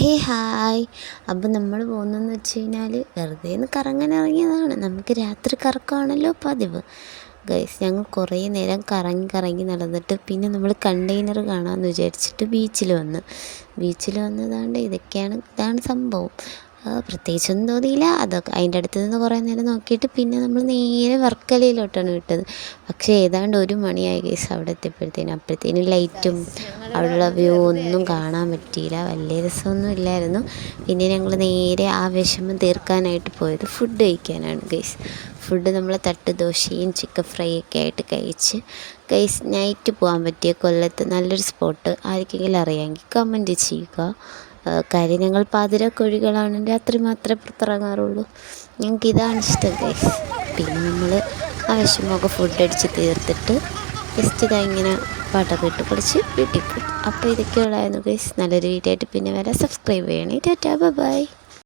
Hi. അപ്പം നമ്മൾ പോകുന്നതെന്ന് വെച്ച് കഴിഞ്ഞാൽ വെറുതെ ഒന്ന് കറങ്ങാൻ ഇറങ്ങിയതാണ്. നമുക്ക് രാത്രി കറക്കമാണല്ലോ പതിവ്. ഗൈസ്, ഞങ്ങൾ കുറേ നേരം കറങ്ങി കറങ്ങി നടന്നിട്ട് പിന്നെ നമ്മൾ കണ്ടെയ്നർ കാണാമെന്ന് വിചാരിച്ചിട്ട് ബീച്ചിൽ വന്നതാണ്ട് ഇതാണ് സംഭവം. പ്രത്യേകിച്ചൊന്നും തോന്നിയില്ല. അതൊക്കെ അതിൻ്റെ അടുത്ത് നിന്ന് കുറേ നേരം നോക്കിയിട്ട് പിന്നെ നമ്മൾ നേരെ വർക്കലയിലോട്ടാണ് വിട്ടത്. പക്ഷേ ഏതാണ്ട് 1 മണിയായി ഗൈസ് അവിടെ അപ്പോഴത്തേനും ലൈറ്റും അവിടെയുള്ള വ്യൂ ഒന്നും കാണാൻ പറ്റിയില്ല. വലിയ രസമൊന്നും ഇല്ലായിരുന്നു. പിന്നെ ഞങ്ങൾ നേരെ ആ വിഷമം തീർക്കാനായിട്ട് പോയത് ഫുഡ് കഴിക്കാനാണ് ഗൈസ്. ഫുഡ് നമ്മൾ തട്ട് ദോശയും ചിക്കൻ ഫ്രൈ ഒക്കെ ആയിട്ട് കഴിച്ച് ഗൈസ്, നൈറ്റ് പോകാൻ പറ്റിയ കൊല്ലത്ത് നല്ലൊരു സ്പോട്ട് ആർക്കെങ്കിലും അറിയാമെങ്കിൽ കമൻറ്റ് ചെയ്യുക. കാര്യം ഞങ്ങൾ പാതിരാക്കോഴികളാണ്, രാത്രി മാത്രമേ പുറത്തിറങ്ങാറുള്ളൂ. ഞങ്ങൾക്ക് ഇതാണ് ഇഷ്ടം ഗൈസ്. പിന്നെ നമ്മൾ ആവശ്യമൊക്കെ ഫുഡ് അടിച്ച് തീർത്തിട്ട് ജസ്റ്റ് ഇങ്ങനെ പാട്ടൊക്കെ ഇട്ട് കളിച്ച് വീട്ടിൽ പോയി. അപ്പോൾ ഇതൊക്കെയുള്ളായിരുന്നു ഗൈസ്. നല്ലൊരു വീഡിയോ ആയിട്ട് പിന്നെ വരാം. സബ്സ്ക്രൈബ് ചെയ്യണേ. ടാറ്റാ, ബൈ.